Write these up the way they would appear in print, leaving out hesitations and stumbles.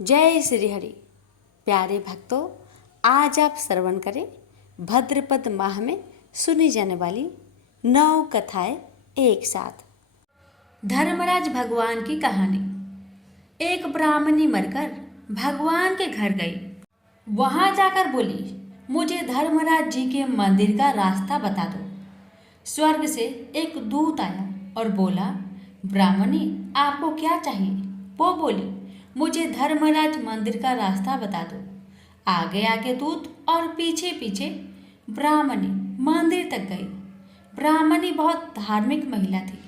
जय श्री हरि। प्यारे भक्तों, आज आप श्रवण करें भाद्रपद माह में सुनी जाने वाली 9 कथाएं एक साथ। धर्मराज भगवान की कहानी। एक ब्राह्मणी मरकर भगवान के घर गई। वहां जाकर बोली, मुझे धर्मराज जी के मंदिर का रास्ता बता दो। स्वर्ग से एक दूत आया और बोला, ब्राह्मणी आपको क्या चाहिए? वो बोली, मुझे धर्मराज मंदिर का रास्ता बता दो। आगे आगे दूत और पीछे पीछे ब्राह्मणी मंदिर तक गई। ब्राह्मणी बहुत धार्मिक महिला थी।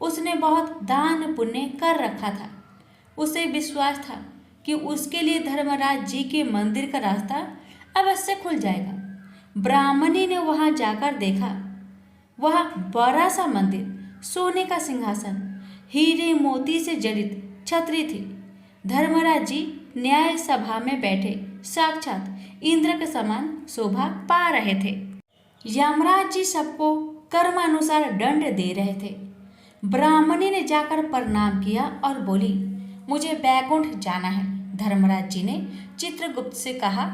उसने बहुत दान पुण्य कर रखा था। उसे विश्वास था कि उसके लिए धर्मराज जी के मंदिर का रास्ता अवश्य खुल जाएगा। ब्राह्मणी ने वहां जाकर देखा, वह बड़ा सा मंदिर, सोने का सिंहासन, हीरे मोती से जड़ित छतरी थी। धर्मराज जी न्याय सभा में बैठे साक्षात इंद्र के समान शोभा पा रहे थे। यमराज जी सबको कर्मानुसार दंड दे रहे थे। ब्राह्मणी ने जाकर प्रणाम किया और बोली, मुझे बैकुंठ जाना है। धर्मराज जी ने चित्रगुप्त से कहा,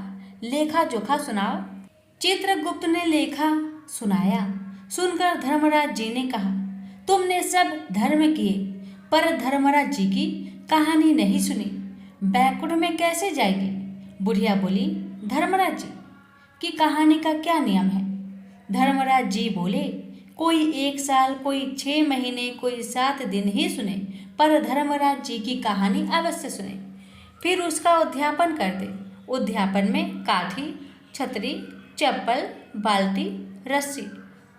लेखा जोखा सुनाओ। चित्रगुप्त ने लेखा सुनाया। सुनकर धर्मराज जी ने कहा, तुमने सब धर्म किए पर धर्मराज जी की कहानी नहीं सुनी, बैकुंठ में कैसे जाएगी? बुढ़िया बोली, धर्मराज जी की कहानी का क्या नियम है? धर्मराज जी बोले, कोई 1 साल, कोई 6 महीने, कोई 7 दिन ही सुने, पर धर्मराज जी की कहानी अवश्य सुने, फिर उसका उद्यापन कर दे। उद्यापन में काठी, छतरी, चप्पल, बाल्टी, रस्सी,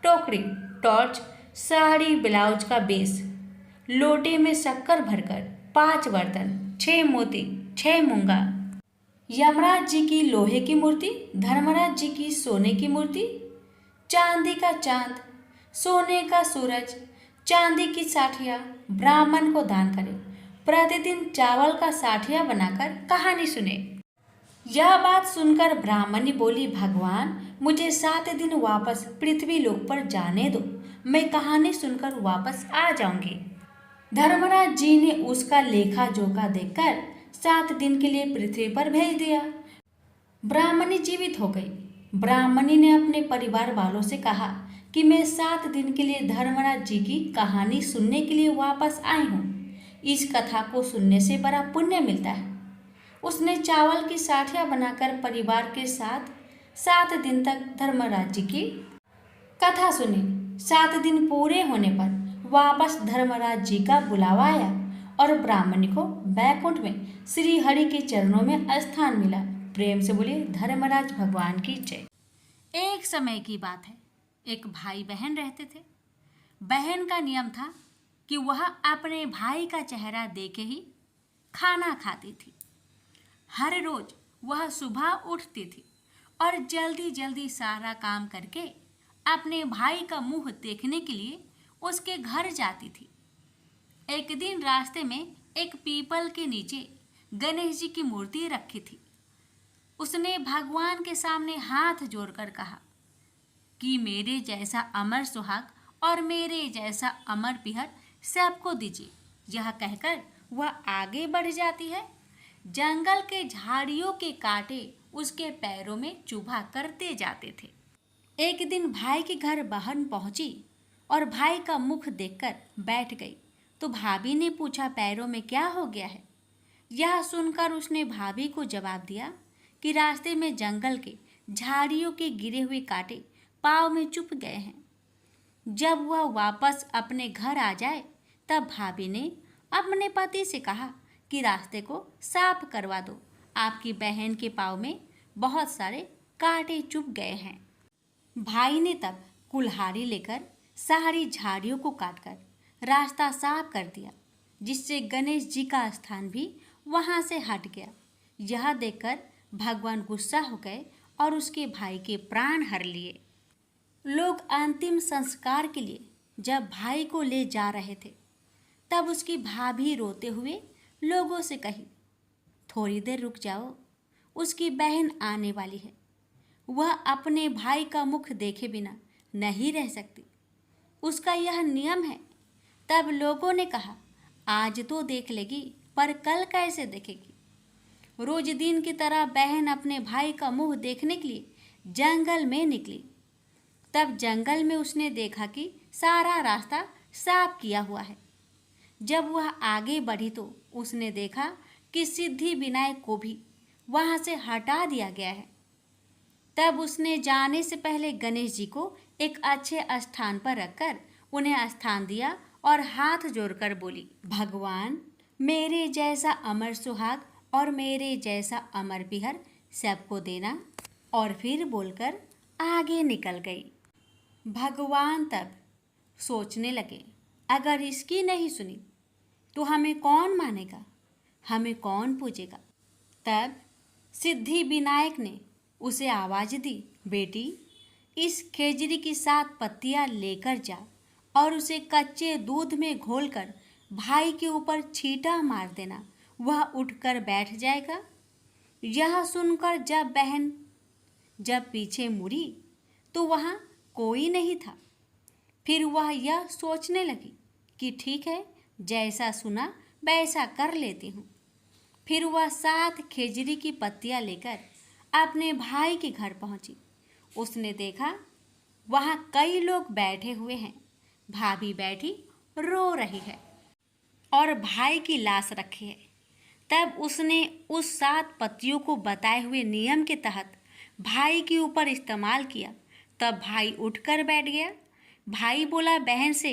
टोकरी, टॉर्च, साड़ी, ब्लाउज का बेस, लोटे में शक्कर भरकर 5 बर्तन, 6 मोती, 6 मूंगा, यमराज जी की लोहे की मूर्ति, धर्मराज जी की सोने की मूर्ति, चांदी का चांद, सोने का सूरज, चांदी की साठिया ब्राह्मण को दान करें। प्रतिदिन चावल का साठिया बनाकर कहानी सुने। यह बात सुनकर ब्राह्मणी बोली, भगवान मुझे 7 दिन वापस पृथ्वी लोक पर जाने दो, मैं कहानी सुनकर वापस आ जाऊंगी। धर्मराज जी ने उसका लेखा जोखा देखकर 7 दिन के लिए पृथ्वी पर भेज दिया। ब्राह्मणी जीवित हो गई। ब्राह्मणी ने अपने परिवार वालों से कहा कि मैं 7 दिन के लिए धर्मराज जी की कहानी सुनने के लिए वापस आई हूँ। इस कथा को सुनने से बड़ा पुण्य मिलता है। उसने चावल की साठियाँ बनाकर परिवार के साथ 7 दिन तक धर्मराज जी की कथा सुनी। 7 दिन पूरे होने पर वापस धर्मराज जी का बुलावा आया और ब्राह्मणी को बैकुंठ में श्री हरि के चरणों में स्थान मिला। प्रेम से बोलिए धर्मराज भगवान की जय। एक समय की बात है, एक भाई बहन रहते थे। बहन का नियम था कि वह अपने भाई का चेहरा देखे ही खाना खाती थी। हर रोज वह सुबह उठती थी और जल्दी जल्दी सारा काम करके अपने भाई का मुंह देखने के लिए उसके घर जाती थी। एक दिन रास्ते में एक पीपल के नीचे गणेश जी की मूर्ति रखी थी। उसने भगवान के सामने हाथ जोड़कर कहा कि मेरे जैसा अमर सुहाग और मेरे जैसा अमर पिहर सबको दीजिए। यह कहकर वह आगे बढ़ जाती है। जंगल के झाड़ियों के कांटे उसके पैरों में चुभा करते जाते थे। एक दिन भाई के घर बहन पहुंची और भाई का मुख देखकर बैठ गई तो भाभी ने पूछा, पैरों में क्या हो गया है? यह सुनकर उसने भाभी को जवाब दिया कि रास्ते में जंगल के झाड़ियों के गिरे हुए कांटे पाँव में चुभ गए हैं। जब वह वापस अपने घर आ जाए तब भाभी ने अपने पति से कहा कि रास्ते को साफ करवा दो, आपकी बहन के पाँव में बहुत सारे कांटे चुभ गए हैं। भाई ने तब कुल्हाड़ी लेकर सारी झाड़ियों को काटकर रास्ता साफ कर दिया, जिससे गणेश जी का स्थान भी वहां से हट गया। यह देखकर भगवान गुस्सा हो गए और उसके भाई के प्राण हर लिए। लोग अंतिम संस्कार के लिए जब भाई को ले जा रहे थे तब उसकी भाभी रोते हुए लोगों से कही, थोड़ी देर रुक जाओ, उसकी बहन आने वाली है, वह अपने भाई का मुख देखे बिना नहीं रह सकती, उसका यह नियम है। तब लोगों ने कहा, आज तो देख लेगी पर कल कैसे देखेगी? रोज दिन की तरह बहन अपने भाई का मुंह देखने के लिए जंगल में निकली। तब जंगल में उसने देखा कि सारा रास्ता साफ किया हुआ है। जब वह आगे बढ़ी तो उसने देखा कि सिद्धि विनायक को भी वहां से हटा दिया गया है। तब उसने जाने से पहले गणेश जी को एक अच्छे स्थान पर रखकर उन्हें स्थान दिया और हाथ जोड़कर बोली, भगवान, मेरे जैसा अमर सुहाग और मेरे जैसा अमर पिहर सबको देना। और फिर बोलकर आगे निकल गई। भगवान तब सोचने लगे, अगर इसकी नहीं सुनी तो हमें कौन मानेगा, हमें कौन पूजेगा। तब सिद्धि विनायक ने उसे आवाज दी, बेटी, इस खेजड़ी की 7 पत्तियां लेकर जा और उसे कच्चे दूध में घोलकर भाई के ऊपर छींटा मार देना, वह उठकर बैठ जाएगा। यह सुनकर जब बहन पीछे मुड़ी तो वहाँ कोई नहीं था। फिर वह यह सोचने लगी कि ठीक है, जैसा सुना वैसा कर लेती हूँ। फिर वह 7 खेजड़ी की पत्तियां लेकर अपने भाई के घर पहुंची। उसने देखा वहाँ कई लोग बैठे हुए हैं। भाभी बैठी रो रही है और भाई की लाश रखी है। तब उसने उस 7 पत्तियों को बताए हुए नियम के तहत भाई के ऊपर इस्तेमाल किया। तब भाई उठकर बैठ गया। भाई बोला बहन से,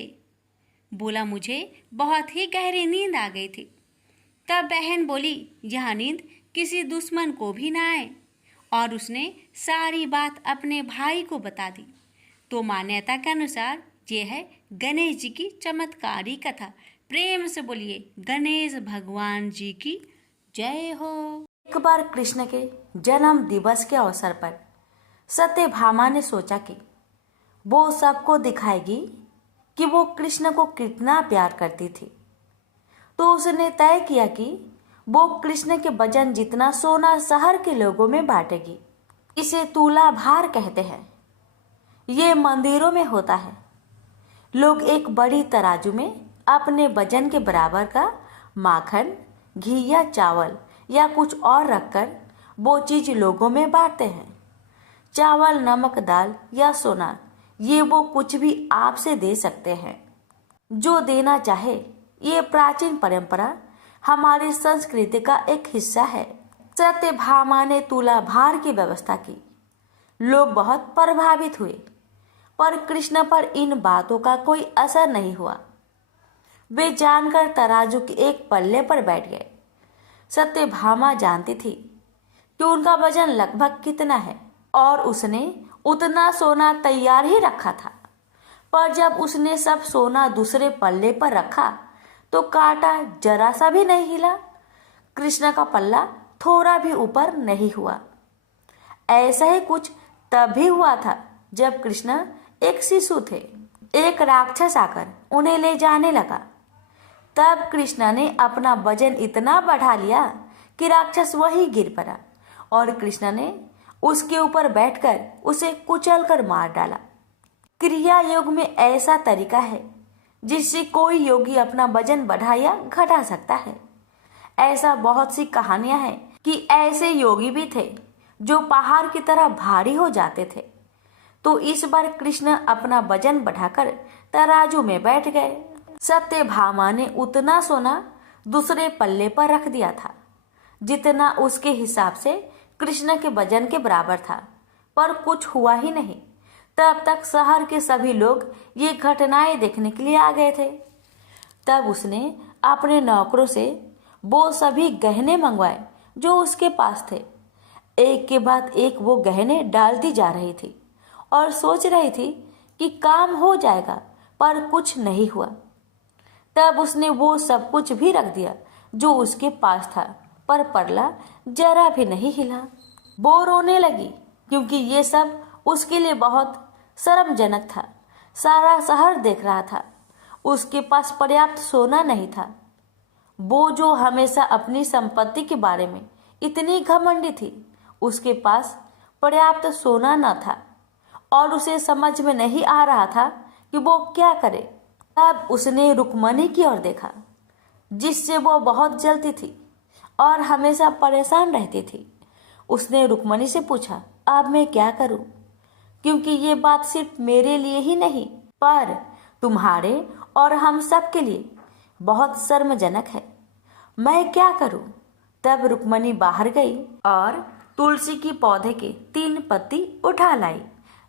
बोला मुझे बहुत ही गहरी नींद आ गई थी। तब बहन बोली, यह नींद किसी दुश्मन को भी ना आए। और उसने सारी बात अपने भाई को बता दी। तो मान्यता के अनुसार ये है गणेश जी की चमत्कारी कथा। प्रेम से बोलिए गणेश भगवान जी की जय हो। एक बार कृष्ण के जन्म दिवस के अवसर पर सत्यभामा ने सोचा कि वो सबको दिखाएगी कि वो कृष्ण को कितना प्यार करती थी। तो उसने तय किया कि वो कृष्ण के वजन जितना सोना शहर के लोगों में बांटेगी। इसे तुला भार कहते हैं। ये मंदिरों में होता है। लोग एक बड़ी तराजू में अपने वजन के बराबर का माखन, घी या चावल या कुछ और रखकर वो चीज लोगों में बांटते हैं। चावल, नमक, दाल या सोना, ये वो कुछ भी आपसे दे सकते हैं जो देना चाहे। ये प्राचीन परंपरा हमारी संस्कृति का एक हिस्सा है। सत्यभामा ने तुला भार की व्यवस्था की। लोग बहुत प्रभावित हुए, पर कृष्ण पर इन बातों का कोई असर नहीं हुआ। वे जानकर तराजू के एक पल्ले पर बैठ गए। सत्यभामा जानती थी कि उनका वजन लगभग कितना है और उसने उतना सोना तैयार ही रखा था। पर जब उसने सब सोना दूसरे पल्ले पर रखा तो कांटा जरा सा भी नहीं हिला। कृष्ण का पल्ला थोड़ा भी ऊपर नहीं हुआ। ऐसा ही कुछ तभी हुआ था जब कृष्ण एक शिशु थे। एक राक्षस आकर उन्हें ले जाने लगा। तब कृष्ण ने अपना वजन इतना बढ़ा लिया कि राक्षस वही गिर पड़ा और कृष्ण ने उसके ऊपर बैठकर उसे कुचलकर मार डाला। क्रिया योग में ऐसा तरीका है जिससे कोई योगी अपना वजन बढ़ा या घटा सकता है। ऐसा बहुत सी कहानियां हैं कि ऐसे योगी भी थे जो पहाड़ की तरह भारी हो जाते थे। तो इस बार कृष्ण अपना वजन बढ़ाकर तराजू में बैठ गए। सत्यभामा ने उतना सोना दूसरे पल्ले पर रख दिया था जितना उसके हिसाब से कृष्ण के वजन के बराबर था, पर कुछ हुआ ही नहीं। तब तक शहर के सभी लोग ये घटनाएं देखने के लिए आ गए थे। तब उसने अपने नौकरों से वो सभी गहने मंगवाए जो उसके पास थे। एक के बाद एक वो गहने डालती जा रही थी और सोच रही थी कि काम हो जाएगा, पर कुछ नहीं हुआ। तब उसने वो सब कुछ भी रख दिया जो उसके पास था, पर पल्ला जरा भी नहीं हिला। वो रोने लगी क्योंकि ये सब उसके लिए बहुत शर्मजनक था। सारा शहर देख रहा था। उसके पास पर्याप्त सोना नहीं था। वो जो हमेशा अपनी संपत्ति के बारे में इतनी घमंडी थी, उसके पास पर्याप्त सोना न था और उसे समझ में नहीं आ रहा था कि वो क्या करे। तब उसने रुक्मणी की ओर देखा जिससे वो बहुत जलती थी और हमेशा परेशान रहती थी। उसने रुक्मणी से पूछा, अब मैं क्या करूं? क्योंकि ये बात सिर्फ मेरे लिए ही नहीं पर तुम्हारे और हम सब के लिए बहुत शर्मजनक है। मैं क्या करूं? तब रुक्मणी बाहर गई और तुलसी की पौधे के 3 पत्ती उठा लाई।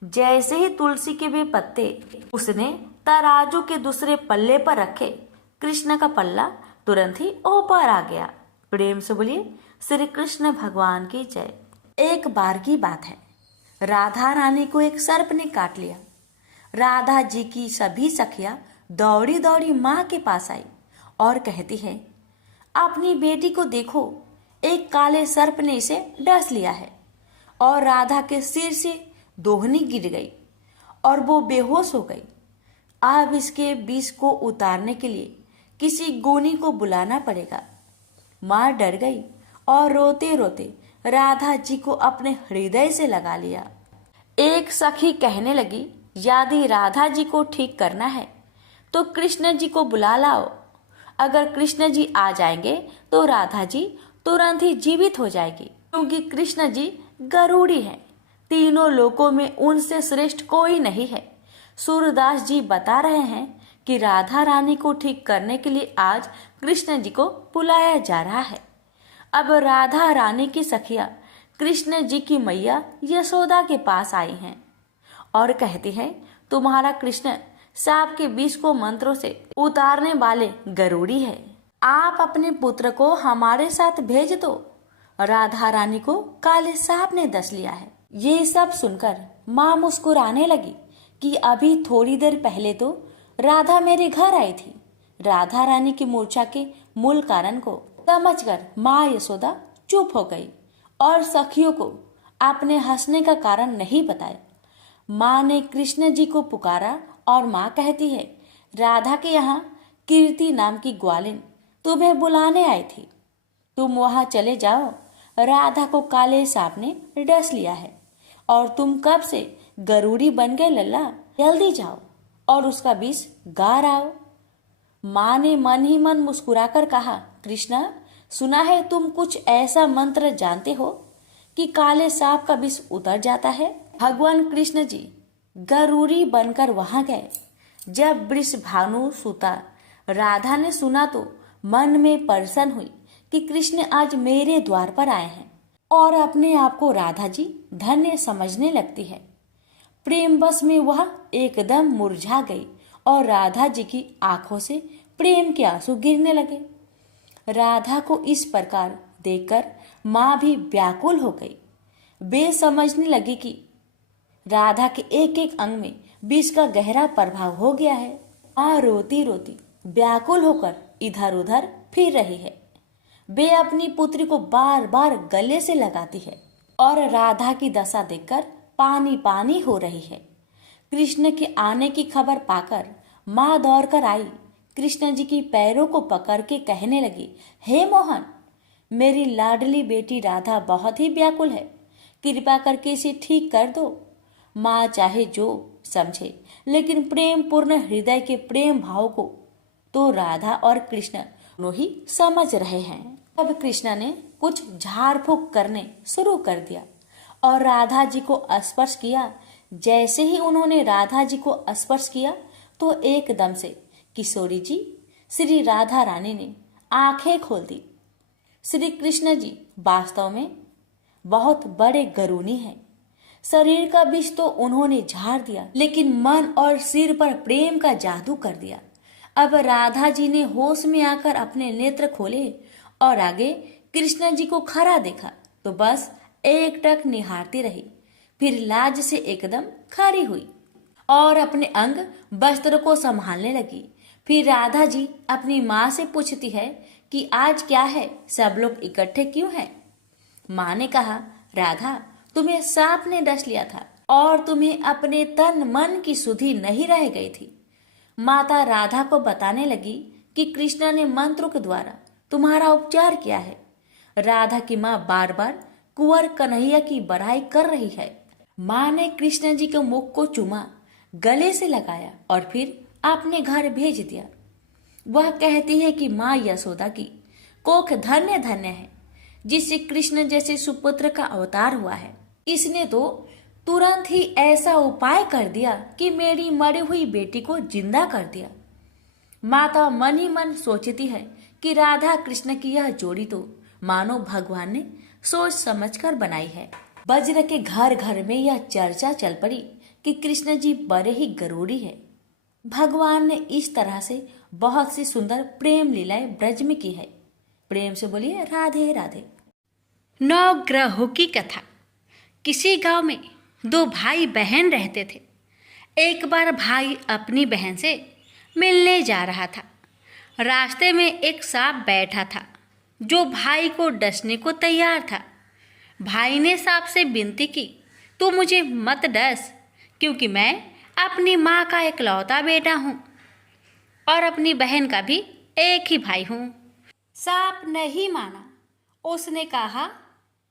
जैसे ही तुलसी के वे पत्ते उसने तराजू के दूसरे पल्ले पर रखे, कृष्ण का पल्ला तुरंत ही ऊपर आ गया। प्रेम से बोलिए श्री कृष्ण भगवान की जय। एक बार की बात है, राधा रानी को एक सर्प ने काट लिया। राधा जी की सभी सखियां दौड़ी दौड़ी माँ के पास आई और कहती है, अपनी बेटी को देखो, एक काले सर्प ने इसे डस लिया है। और राधा के सिर से दोहनी गिर गई और वो बेहोश हो गई। अब इसके विष को उतारने के लिए किसी गुनी को बुलाना पड़ेगा। माँ डर गई और रोते रोते राधा जी को अपने हृदय से लगा लिया। एक सखी कहने लगी, यदि राधा जी को ठीक करना है तो कृष्ण जी को बुला लाओ। अगर कृष्ण जी आ जाएंगे तो राधा जी तुरंत ही जीवित हो जाएगी, क्योंकि कृष्ण जी गरुड़ी हैं। तीनों लोकों में उनसे श्रेष्ठ कोई नहीं है। सूरदास जी बता रहे हैं कि राधा रानी को ठीक करने के लिए आज कृष्ण जी को बुलाया जा रहा है। अब राधा रानी की सखिया कृष्ण जी की मैया यशोदा के पास आई हैं और कहती है, तुम्हारा कृष्ण सांप के विष को मंत्रों से उतारने वाले गरुड़ी है। आप अपने पुत्र को हमारे साथ भेज दो। राधा रानी को काले सांप ने डस लिया है। ये सब सुनकर माँ मुस्कुराने लगी कि अभी थोड़ी देर पहले तो राधा मेरे घर आई थी। राधा रानी की मूर्छा के मूल कारण को समझकर माँ यशोदा चुप हो गई और सखियों को अपने हंसने का कारण नहीं बताया। माँ ने कृष्ण जी को पुकारा और माँ कहती है, राधा के यहाँ कीर्ति नाम की ग्वालिन तुम्हें बुलाने आई थी। तुम वहां चले जाओ। राधा को काले सांप ने डस लिया है और तुम कब से गरुड़ी बन गए लल्ला। जल्दी जाओ और उसका विष गार आओ। माँ ने मन ही मन मुस्कुराकर कहा, कृष्णा, सुना है तुम कुछ ऐसा मंत्र जानते हो कि काले सांप का विष उतर जाता है। भगवान कृष्ण जी गरुड़ी बनकर वहां गए। जब वृषभानु सुता राधा ने सुना तो मन में प्रसन्न हुई कि कृष्ण आज मेरे द्वार पर आए हैं और अपने आप को राधा जी धन्य समझने लगती है। प्रेम बस में वह एकदम मुरझा गई और राधा जी की आंखों से प्रेम के आंसू गिरने लगे। राधा को इस प्रकार देखकर माँ भी व्याकुल हो गई। वे समझने लगी कि राधा के एक एक अंग में विष का गहरा प्रभाव हो गया है। माँ रोती रोती व्याकुल होकर इधर उधर फिर रही है। वे अपनी पुत्री को बार बार गले से लगाती है और राधा की दशा देखकर पानी पानी हो रही है। कृष्ण के आने की खबर पाकर माँ दौड़कर आई। कृष्ण जी की पैरों को पकड़ के कहने लगी, हे मोहन, मेरी लाडली बेटी राधा बहुत ही व्याकुल है, कृपा करके इसे ठीक कर दो। माँ चाहे जो समझे, लेकिन प्रेम पूर्ण हृदय के प्रेम भाव को तो राधा और कृष्ण दोनों ही समझ रहे हैं। तब कृष्ण ने कुछ झाड़ फूक करने शुरू कर दिया और राधा जी को स्पर्श किया। जैसे ही उन्होंने राधा जी को स्पर्श किया तो एकदम से किशोरी जी श्री राधा रानी ने आंखें खोल दी। श्री कृष्ण जी वास्तव में बहुत बड़े गरुणी हैं। शरीर का विष तो उन्होंने झाड़ दिया, लेकिन मन और सिर पर प्रेम का जादू कर दिया। अब राधा जी ने होश में आकर अपने नेत्र खोले और आगे कृष्ण जी को खड़ा देखा तो बस एकटक निहारती रही। फिर लाज से एकदम खड़ी हुई और अपने अंग वस्त्र को संभालने लगी। फिर राधा जी अपनी माँ से पूछती है कि आज क्या है, सब लोग इकट्ठे क्यों हैं? माँ ने कहा, राधा, तुम्हें सांप ने डस लिया था और तुम्हें अपने तन मन की सुधि नहीं रह गई थी। माता राधा को बताने लगी कि कृष्ण ने मंत्रों के द्वारा तुम्हारा उपचार किया है। राधा की माँ बार बार कुंवर कन्हैया की बड़ाई कर रही है। माँ ने कृष्ण जी के मुख को चूमा, गले से लगाया और फिर अपने घर भेज दिया। वह कहती है कि माँ यशोदा की कोख धन्य धन्य है। जिससे कृष्ण जैसे सुपुत्र का अवतार हुआ है। इसने तो तुरंत ही ऐसा उपाय कर दिया कि मेरी मरी हुई बेटी को जिंदा कर दिया। माता मन ही मन सोचती है कि राधा कृष्ण की यह जोड़ी तो मानो भगवान ने सोच समझकर बनाई है। वज्र के घर घर में यह चर्चा चल पड़ी कि कृष्ण जी बड़े ही गरूड़ी है। भगवान ने इस तरह से बहुत सी सुंदर प्रेम लीलाएं ब्रज में की है। प्रेम से बोलिए राधे राधे। नवग्रहों की कथा। किसी गांव में दो भाई बहन रहते थे। एक बार भाई अपनी बहन से मिलने जा रहा था। रास्ते में एक सांप बैठा था जो भाई को डसने को तैयार था। भाई ने सांप से विनती की, तू मुझे मत डस, क्योंकि मैं अपनी माँ का इकलौता बेटा हूँ और अपनी बहन का भी एक ही भाई हूँ। सांप नहीं माना। उसने कहा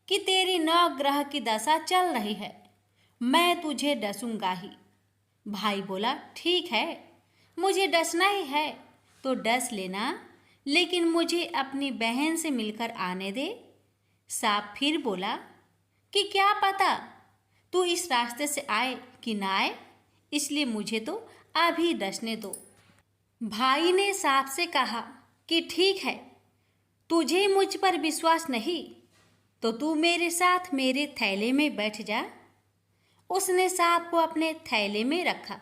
कि तेरी नवग्रह की दशा चल रही है, मैं तुझे डसूंगा ही। भाई बोला, ठीक है, मुझे डसना ही है तो डस लेना, लेकिन मुझे अपनी बहन से मिलकर आने दे। सांप फिर बोला कि क्या पता तू इस रास्ते से आए कि ना आए, इसलिए मुझे तो अभी डसने दो। भाई ने सांप से कहा कि ठीक है, तुझे मुझ पर विश्वास नहीं तो तू मेरे साथ मेरे थैले में बैठ जा। उसने सांप को अपने थैले में रखा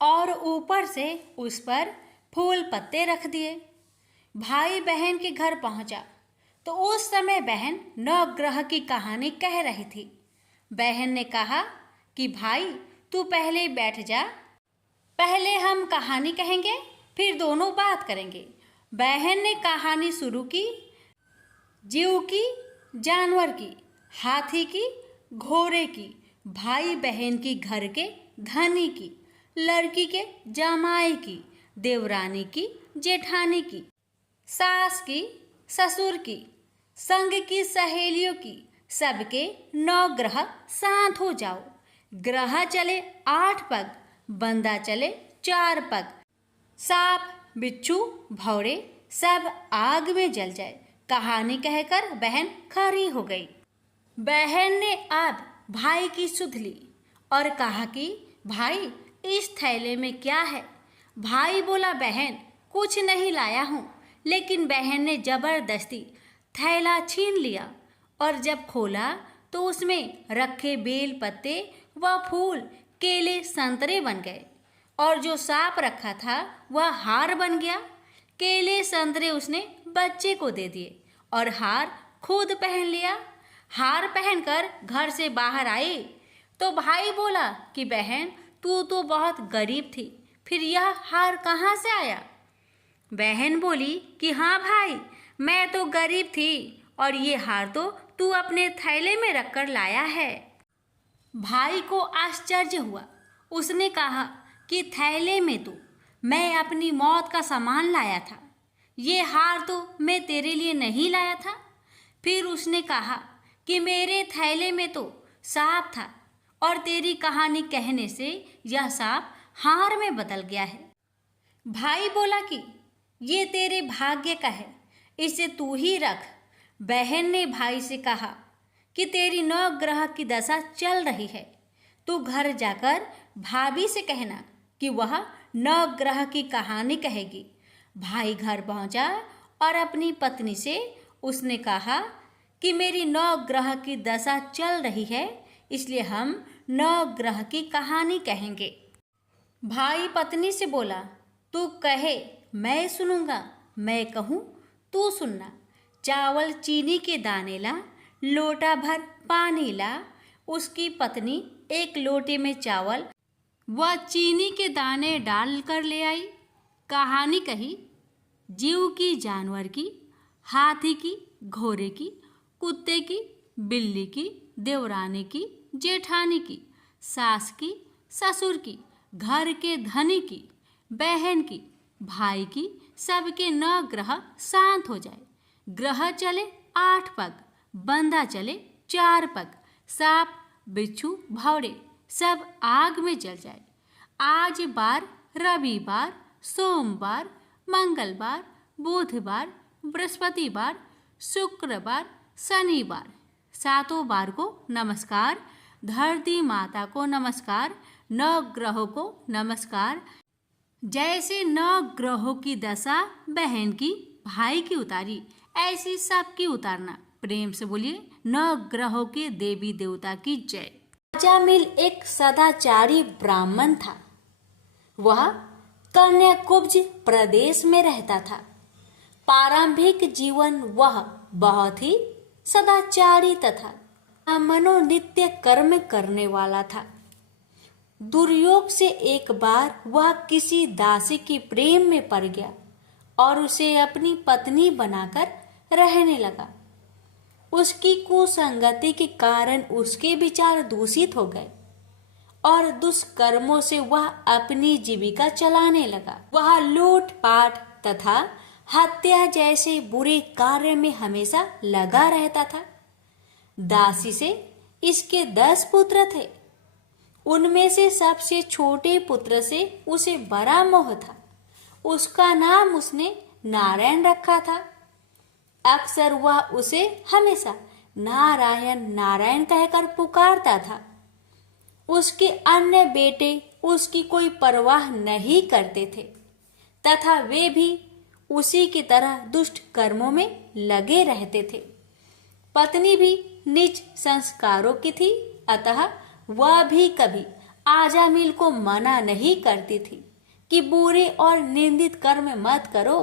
और ऊपर से उस पर फूल पत्ते रख दिए। भाई बहन के घर पहुंचा तो उस समय बहन नवग्रह की कहानी कह रही थी। बहन ने कहा कि भाई तू पहले बैठ जा, पहले हम कहानी कहेंगे फिर दोनों बात करेंगे। बहन ने कहानी शुरू की। जीव की, जानवर की, हाथी की, घोड़े की, भाई बहन की, घर के धनी की, लड़की के जमाई की, देवरानी की, जेठानी की, सास की, ससुर की, संग की सहेलियों की, सबके 9 ग्रह साथ हो जाओ। ग्रह चले 8 पग, बंदा चले 4 पग, सांप बिच्छू भौरे सब आग में जल जाए। कहानी कहकर बहन खड़ी हो गई। बहन ने अब भाई की सुध ली और कहा कि भाई इस थैले में क्या है। भाई बोला, बहन कुछ नहीं लाया हूँ। लेकिन बहन ने जबरदस्ती थैला छीन लिया और जब खोला तो उसमें रखे बेल पत्ते व फूल केले संतरे बन गए और जो सांप रखा था वह हार बन गया। केले संतरे उसने बच्चे को दे दिए और हार खुद पहन लिया। हार पहनकर घर से बाहर आई तो भाई बोला कि बहन तू तो बहुत गरीब थी, फिर यह हार कहाँ से आया। बहन बोली कि हाँ भाई, मैं तो गरीब थी और ये हार तो तू अपने थैले में रखकर लाया है। भाई को आश्चर्य हुआ। उसने कहा कि थैले में तो मैं अपनी मौत का सामान लाया था, ये हार तो मैं तेरे लिए नहीं लाया था। फिर उसने कहा कि मेरे थैले में तो सांप था और तेरी कहानी कहने से यह सांप हार में बदल गया है। भाई बोला कि ये तेरे भाग्य का है, इसे तू ही रख। बहन ने भाई से कहा कि तेरी 9 ग्रह की दशा चल रही है, तू घर जाकर भाभी से कहना कि वह 9 ग्रह की कहानी कहेगी। भाई घर पहुंचा और अपनी पत्नी से उसने कहा कि मेरी 9 ग्रह की दशा चल रही है, इसलिए हम 9 ग्रह की कहानी कहेंगे। भाई पत्नी से बोला, तू कहे मैं सुनूंगा, मैं कहूँ तू सुनना। चावल चीनी के दाने ला, लोटा भर पानी ला। उसकी पत्नी एक लोटे में चावल व चीनी के दाने डाल कर ले आई। कहानी कही। जीव की, जानवर की, हाथी की, घोड़े की, कुत्ते की, बिल्ली की, देवरानी की, जेठानी की, सास की, ससुर की, घर के धनी की, बहन की, भाई की, सबके 9 ग्रह शांत हो जाए। ग्रह चले 8 पग, बंदा चले 4 पग, सांप बिच्छू भौरे सब आग में जल जाए। आज बार, रविवार, सोमवार, मंगलवार, बुधवार, बृहस्पतिवार, शुक्रवार, शनिवार, सातों बार को नमस्कार, धरती माता को नमस्कार, नौ ग्रहों को नमस्कार। जैसे 9 ग्रहों की दशा बहन की भाई की उतारी, ऐसी सबकी उतारना। प्रेम से बोलिए 9 ग्रहों के देवी देवता की जय। अजामिल एक सदाचारी ब्राह्मण था। वह कन्याकुब्ज प्रदेश में रहता था। प्रारंभिक जीवन वह बहुत ही सदाचारी तथा मनोनित्य कर्म करने वाला था। दुर्योग से एक बार वह किसी दासी के प्रेम में पड़ गया और उसे अपनी पत्नी बनाकर रहने लगा। उसकी कुसंगति के कारण उसके विचार दूषित हो गए और दुष्कर्मों से वह अपनी जीविका चलाने लगा। वह लूटपाट तथा हत्या जैसे बुरे कार्य में हमेशा लगा रहता था। दासी से इसके 10 पुत्र थे। उनमें से सबसे छोटे पुत्र से उसे बड़ा मोह था। उसका नाम उसने नारायण रखा था। अक्सर वह उसे हमेशा नारायण नारायण कहकर पुकारता था। उसके अन्य बेटे उसकी कोई परवाह नहीं करते थे तथा वे भी उसी की तरह दुष्ट कर्मों में लगे रहते थे। पत्नी भी नीच संस्कारों की थी, अतः वह भी कभी आजामिल को मना नहीं करती थी कि बुरे और निंदित कर्म मत करो।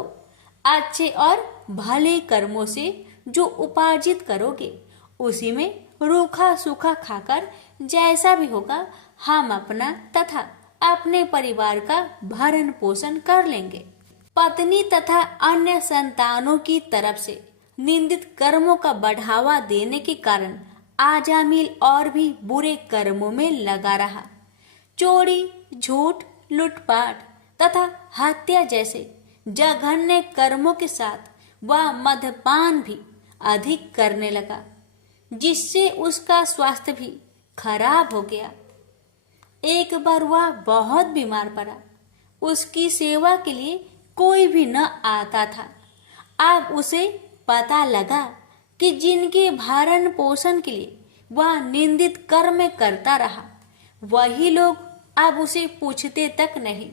अच्छे और भले कर्मों से जो उपार्जित करोगे उसी में रूखा सूखा खाकर जैसा भी होगा हम अपना तथा अपने परिवार का भरण पोषण कर लेंगे। पत्नी तथा अन्य संतानों की तरफ से निंदित कर्मों का बढ़ावा देने के कारण आजामिल और भी बुरे कर्मों में लगा रहा। चोरी, झूठ, लूटपाट तथा हत्या जैसे जघन्य कर्मों के साथ वह मद्यपान भी अधिक करने लगा, जिससे उसका स्वास्थ्य भी खराब हो गया। एक बार वह बहुत बीमार पड़ा। उसकी सेवा के लिए कोई भी न आता था। अब उसे पता लगा कि जिनके भरण पोषण के लिए वह निंदित कर्म करता रहा, वही लोग अब उसे पूछते तक नहीं।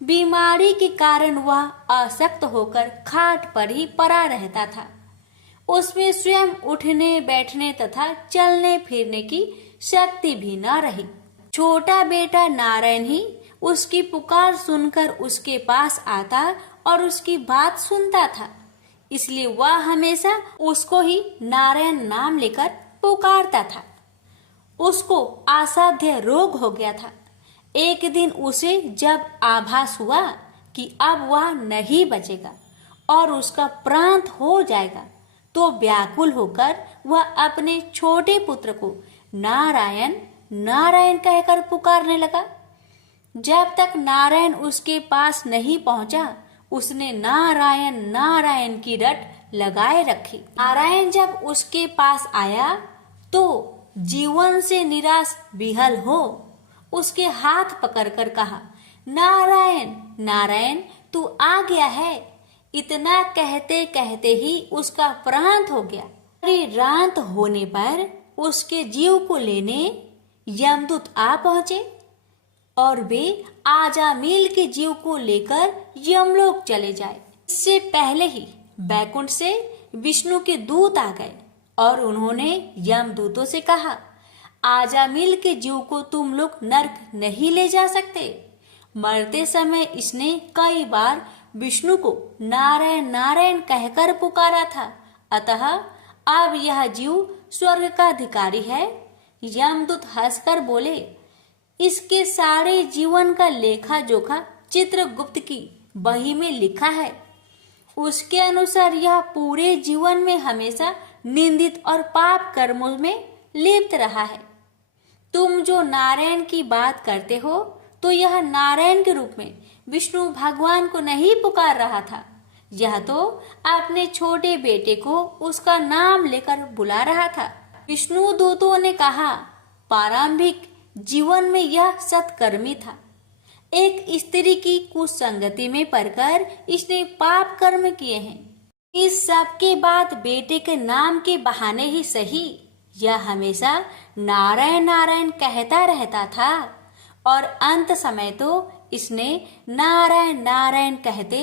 बीमारी के कारण वह अशक्त होकर खाट पर ही पड़ा रहता था। उसमें स्वयं उठने बैठने तथा चलने फिरने की शक्ति भी न रही। छोटा बेटा नारायण ही उसकी पुकार सुनकर उसके पास आता और उसकी बात सुनता था, इसलिए वह हमेशा उसको ही नारायण नाम लेकर पुकारता था। उसको असाध्य रोग हो गया था। एक दिन उसे जब आभास हुआ कि अब वह नहीं बचेगा और उसका प्रांत हो जाएगा, तो व्याकुल होकर वह अपने छोटे पुत्र को नारायण नारायण कहकर पुकारने लगा। जब तक नारायण उसके पास नहीं पहुंचा, उसने नारायण नारायण की रट लगाए रखी। नारायण जब उसके पास आया तो जीवन से निराश विहल हो उसके हाथ पकड़कर कहा, नारायण नारायण तू आ गया है। इतना कहते कहते ही उसका प्रांत हो गया। रात होने पर उसके जीव को लेने यमदूत आ पहुंचे और वे आजामिल के जीव को लेकर यमलोक चले जाए। इससे पहले ही बैकुंठ से विष्णु के दूत आ गए और उन्होंने यमदूतों से कहा, आजामिल के जीव को तुम लोग नरक नहीं ले जा सकते। मरते समय इसने कई बार विष्णु को नारायण नारायण कहकर पुकारा था, अतः अब यह जीव स्वर्ग का अधिकारी है। यमदूत हंसकर बोले, इसके सारे जीवन का लेखा जोखा चित्रगुप्त की बही में लिखा है। उसके अनुसार यह पूरे जीवन में हमेशा निंदित और पाप कर्मों में लिप्त रहा है। तुम जो नारायण की बात करते हो, तो यह नारायण के रूप में विष्णु भगवान को नहीं पुकार रहा था। यह तो अपने छोटे बेटे को उसका नाम लेकर बुला रहा था। विष्णु दूतों ने कहा, प्रारंभिक जीवन में यह सत्कर्मी था। एक स्त्री की कुसंगति में पड़कर इसने पाप कर्म किए हैं। इस सब के बाद बेटे के नाम के बहाने ही सही यह हमेशा नारायण नारायण कहता रहता था और अंत समय तो इसने नारायण नारायण कहते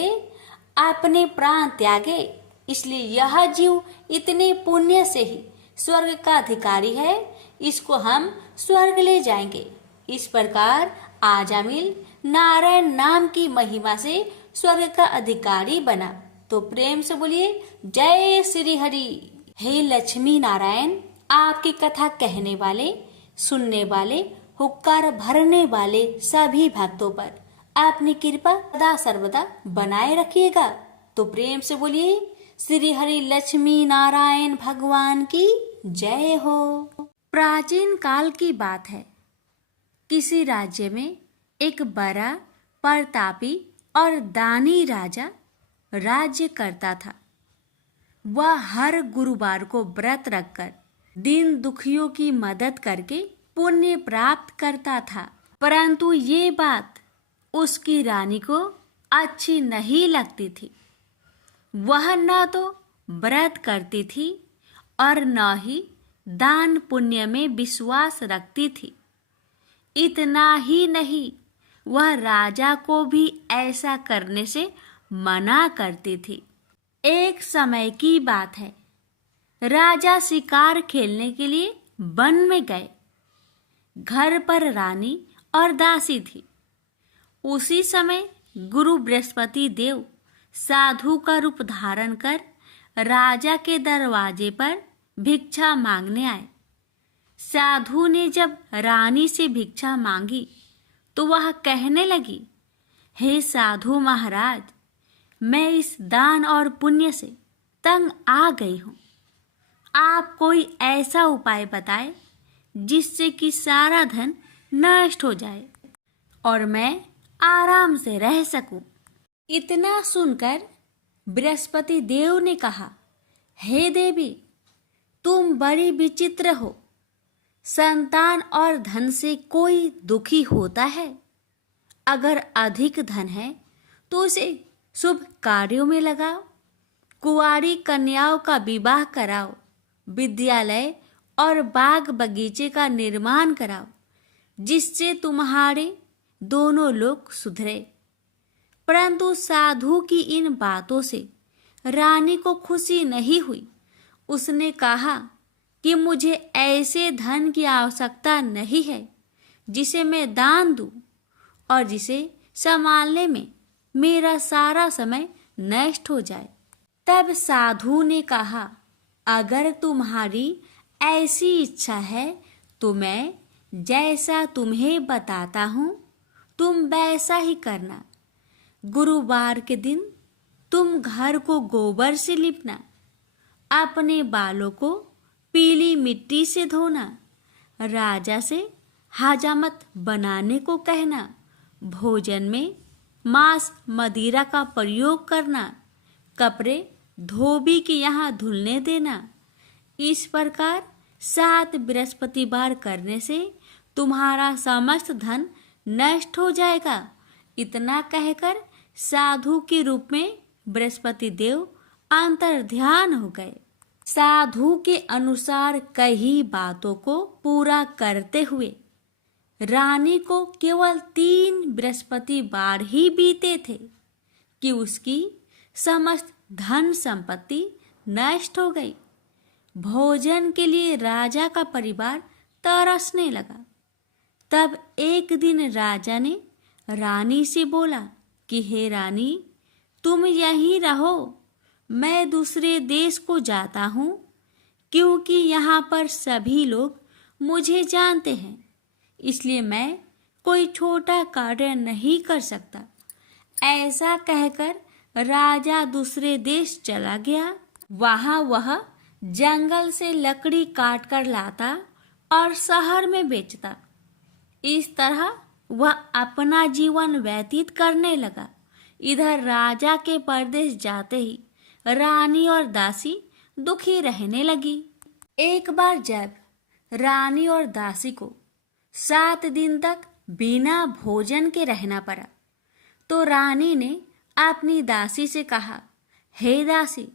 अपने प्राण त्यागे। इसलिए यह जीव इतने पुण्य से ही स्वर्ग का अधिकारी है, इसको हम स्वर्ग ले जाएंगे। इस प्रकार आजामिल नारायण नाम की महिमा से स्वर्ग का अधिकारी बना। तो प्रेम से बोलिए जय श्री हरि। हे लक्ष्मी नारायण, आपकी कथा कहने वाले, सुनने वाले, हुक्कार भरने वाले सभी भक्तों पर अपनी कृपा सदा सर्वदा बनाए रखिएगा। तो प्रेम से बोलिए श्री हरि लक्ष्मी नारायण भगवान की जय हो। प्राचीन काल की बात है, किसी राज्य में एक बड़ा प्रतापी और दानी राजा राज्य करता था। वह हर गुरुवार को व्रत रखकर दीन दुखियों की मदद करके पुण्य प्राप्त करता था। परंतु ये बात उसकी रानी को अच्छी नहीं लगती थी। वह न तो व्रत करती थी और न ही दान पुण्य में विश्वास रखती थी। इतना ही नहीं, वह राजा को भी ऐसा करने से मना करती थी। एक समय की बात है, राजा शिकार खेलने के लिए वन में गए। घर पर रानी और दासी थी। उसी समय गुरु बृहस्पति देव साधु का रूप धारण कर राजा के दरवाजे पर भिक्षा मांगने आए। साधु ने जब रानी से भिक्षा मांगी तो वह कहने लगी, हे साधु महाराज, मैं इस दान और पुण्य से तंग आ गई हूँ। आप कोई ऐसा उपाय बताएं जिससे कि सारा धन नष्ट हो जाए और मैं आराम से रह सकूं। इतना सुनकर बृहस्पति देव ने कहा, हे देवी, तुम बड़ी विचित्र हो। संतान और धन से कोई दुखी होता है? अगर अधिक धन है तो उसे शुभ कार्यों में लगाओ, कुंवारी कन्याओं का विवाह कराओ, विद्यालय और बाग बगीचे का निर्माण कराओ, जिससे तुम्हारे दोनों लोग सुधरे। परंतु साधु की इन बातों से रानी को खुशी नहीं हुई। उसने कहा कि मुझे ऐसे धन की आवश्यकता नहीं है जिसे मैं दान दूं और जिसे संभालने में मेरा सारा समय नष्ट हो जाए। तब साधु ने कहा, अगर तुम्हारी ऐसी इच्छा है तो मैं जैसा तुम्हें बताता हूँ तुम वैसा ही करना। गुरुवार के दिन तुम घर को गोबर से लिपना, अपने बालों को पीली मिट्टी से धोना, राजा से हजामत बनाने को कहना, भोजन में मांस मदिरा का प्रयोग करना, कपड़े धोबी के यहाँ धुलने देना। इस प्रकार 7 बृहस्पतिवार करने से तुम्हारा समस्त धन नष्ट हो जाएगा। इतना कहकर साधु के रूप में बृहस्पति देव अंतर्ध्यान हो गए। साधु के अनुसार कई बातों को पूरा करते हुए रानी को केवल 3 बृहस्पतिवार ही बीते थे कि उसकी समस्त धन संपत्ति नष्ट हो गई। भोजन के लिए राजा का परिवार तरसने लगा। तब एक दिन राजा ने रानी से बोला कि हे रानी, तुम यहीं रहो, मैं दूसरे देश को जाता हूँ, क्योंकि यहाँ पर सभी लोग मुझे जानते हैं, इसलिए मैं कोई छोटा कार्य नहीं कर सकता। ऐसा कहकर राजा दूसरे देश चला गया। वहाँ वह जंगल से लकड़ी काट कर लाता और शहर में बेचता। इस तरह वह अपना जीवन व्यतीत करने लगा। इधर राजा के परदेश जाते ही रानी और दासी दुखी रहने लगी। एक बार जब रानी और दासी को 7 दिन तक बिना भोजन के रहना पड़ा, तो रानी ने अपनी दासी से कहा, हे दासी,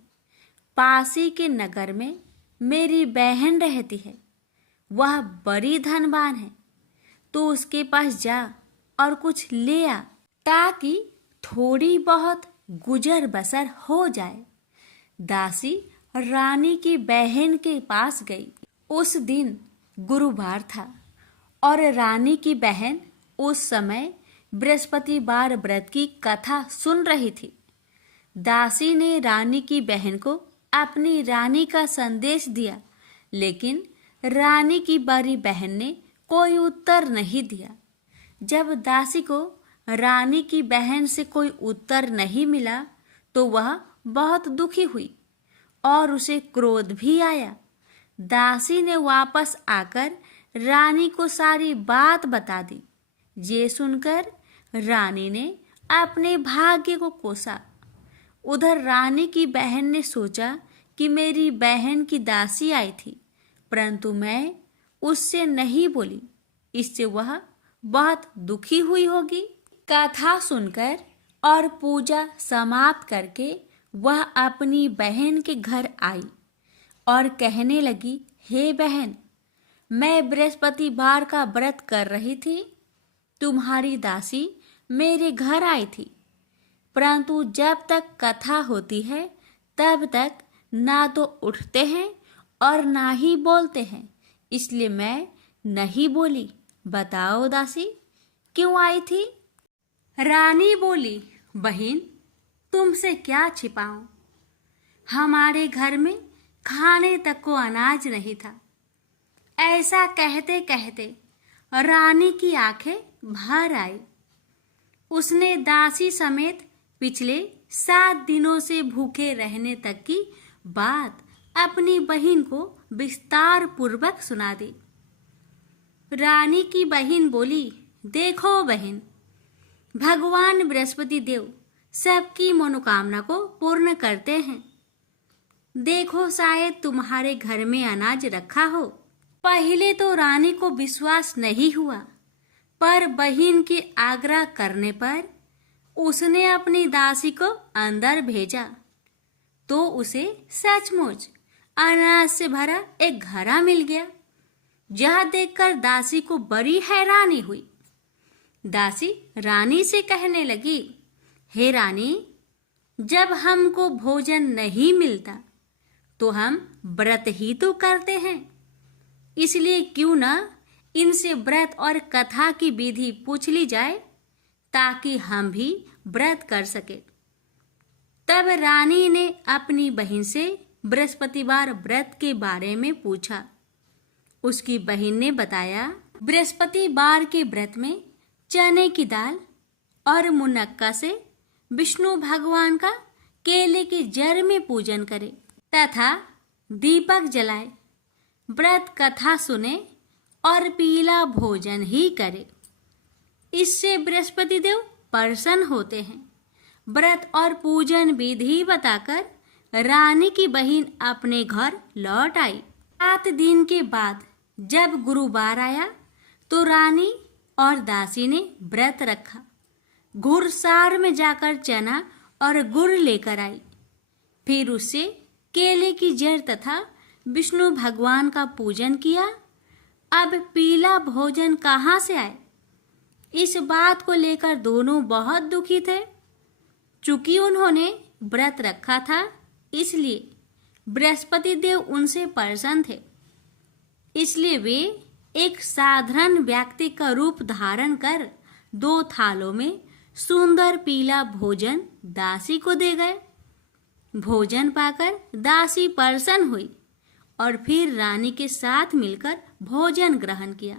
पास ही के नगर में मेरी बहन रहती है, वह बड़ी धनवान है, तो उसके पास जा और कुछ ले आ ताकि थोड़ी बहुत गुजर बसर हो जाए। दासी रानी की बहन के पास गई। उस दिन गुरुवार था और रानी की बहन उस समय बृहस्पतिवार व्रत की कथा सुन रही थी। दासी ने रानी की बहन को अपनी रानी का संदेश दिया, लेकिन रानी की बड़ी बहन ने कोई उत्तर नहीं दिया। जब दासी को रानी की बहन से कोई उत्तर नहीं मिला तो वह बहुत दुखी हुई और उसे क्रोध भी आया। दासी ने वापस आकर रानी को सारी बात बता दी। ये सुनकर रानी ने अपने भाग्य को कोसा। उधर रानी की बहन ने सोचा कि मेरी बहन की दासी आई थी, परंतु मैं उससे नहीं बोली, इससे वह बहुत दुखी हुई होगी। कथा सुनकर और पूजा समाप्त करके वह अपनी बहन के घर आई और कहने लगी, हे बहन, मैं बृहस्पतिवार का व्रत कर रही थी। तुम्हारी दासी मेरे घर आई थी, परंतु जब तक कथा होती है तब तक ना तो उठते हैं और ना ही बोलते हैं, इसलिए मैं नहीं बोली। बताओ दासी, क्यों आई थी? रानी बोली, बहन, तुमसे क्या छिपाऊं? हमारे घर में खाने तक को अनाज नहीं था। ऐसा कहते कहते रानी की आंखें भर आई। उसने दासी समेत पिछले 7 दिनों से भूखे रहने तक की बात अपनी बहन को विस्तार पूर्वक सुना दी। रानी की बहन बोली, देखो बहन, भगवान बृहस्पति देव सबकी मनोकामना को पूर्ण करते हैं। देखो, शायद तुम्हारे घर में अनाज रखा हो। पहले तो रानी को विश्वास नहीं हुआ, पर बहन के आग्रह करने पर उसने अपनी दासी को अंदर भेजा तो उसे सचमुच अनाज से भरा एक घड़ा मिल गया। यह देखकर दासी को बड़ी हैरानी हुई। दासी रानी से कहने लगी, हे रानी, जब हमको भोजन नहीं मिलता तो हम व्रत ही तो करते हैं, इसलिए क्यों न इनसे व्रत और कथा की विधि पूछ ली जाए ताकि हम भी व्रत कर सके। तब रानी ने अपनी बहन से बृहस्पतिवार व्रत के बारे में पूछा। उसकी बहन ने बताया, बृहस्पतिवार के व्रत में चने की दाल और मुनक्का से विष्णु भगवान का केले के जड़ में पूजन करे तथा दीपक जलाए, व्रत कथा सुने और पीला भोजन ही करे। इससे बृहस्पति देव प्रसन्न होते हैं। व्रत और पूजन विधि बताकर रानी की बहन अपने घर लौट आई। 7 दिन के बाद जब गुरुवार आया तो रानी और दासी ने व्रत रखा। घुड़सार में जाकर चना और गुड़ लेकर आई। फिर उससे केले की जड़ तथा विष्णु भगवान का पूजन किया। अब पीला भोजन कहाँ से आए? इस बात को लेकर दोनों बहुत दुखी थे। चूंकि उन्होंने व्रत रखा था, इसलिए बृहस्पति देव उनसे प्रसन्न थे। इसलिए वे एक साधारण व्यक्ति का रूप धारण कर 2 थालों में सुंदर पीला भोजन दासी को दे गए। भोजन पाकर दासी प्रसन्न हुई और फिर रानी के साथ मिलकर भोजन ग्रहण किया।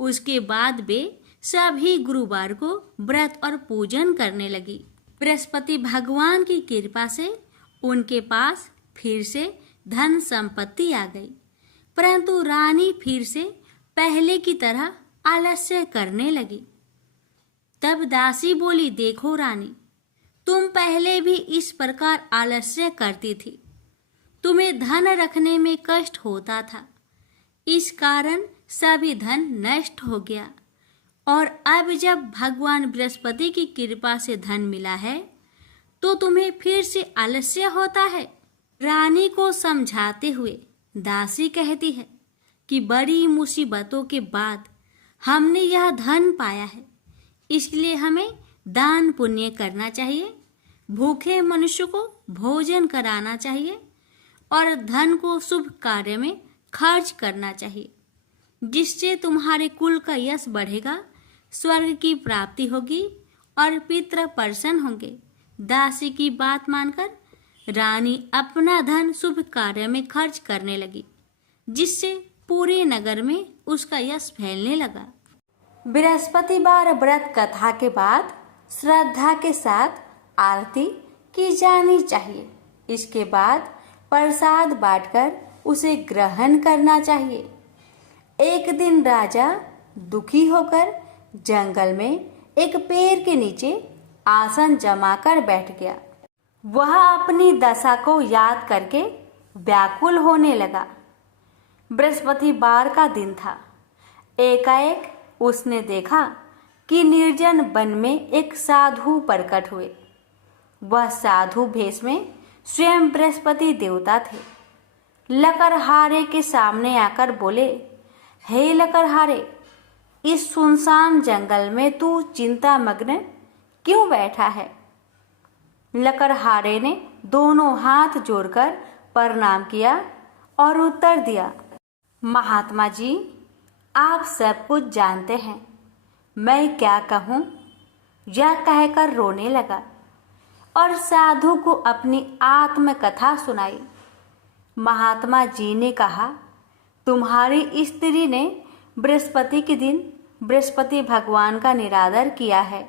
उसके बाद वे सभी गुरुवार को व्रत और पूजन करने लगी। बृहस्पति भगवान की कृपा से उनके पास फिर से धन संपत्ति आ गई, परंतु रानी फिर से पहले की तरह आलस्य करने लगी। तब दासी बोली, देखो रानी, तुम पहले भी इस प्रकार आलस्य करती थी। तुम्हें धन रखने में कष्ट होता था, इस कारण सभी धन नष्ट हो गया, और अब जब भगवान बृहस्पति की कृपा से धन मिला है तो तुम्हें फिर से आलस्य होता है। रानी को समझाते हुए दासी कहती है कि बड़ी मुसीबतों के बाद हमने यह धन पाया है, इसलिए हमें दान पुण्य करना चाहिए, भूखे मनुष्य को भोजन कराना चाहिए और धन को शुभ कार्य में खर्च करना चाहिए, जिससे तुम्हारे कुल का यश बढ़ेगा, स्वर्ग की प्राप्ति होगी और पितृ प्रसन्न होंगे। दासी की बात मानकर रानी अपना धन शुभ कार्य में खर्च करने लगी, जिससे पूरे नगर में उसका यश फैलने लगा। बृहस्पतिवार व्रत कथा के बाद श्रद्धा के साथ आरती की जानी चाहिए। इसके बाद प्रसाद बांटकर उसे ग्रहण करना चाहिए। एक दिन राजा दुखी होकर जंगल में एक पेड़ के नीचे आसन जमाकर बैठ गया। वह अपनी दशा को याद करके व्याकुल होने लगा। बृहस्पतिवार का दिन था। एकाएक उसने देखा कि निर्जन वन में एक साधु प्रकट हुए। वह साधु भेष में स्वयं बृहस्पति देवता थे। लकड़हारे के सामने आकर बोले, हे लकड़हारे, इस सुनसान जंगल में तू चिंता मग्न क्यों बैठा है? लकड़हारे ने दोनों हाथ जोड़कर प्रणाम किया और उत्तर दिया, महात्मा जी, आप सब कुछ जानते हैं, मैं क्या कहूँ? यह कहकर रोने लगा और साधु को अपनी आत्मकथा सुनाई। महात्मा जी ने कहा, तुम्हारी स्त्री ने बृहस्पति के दिन बृहस्पति भगवान का निरादर किया है,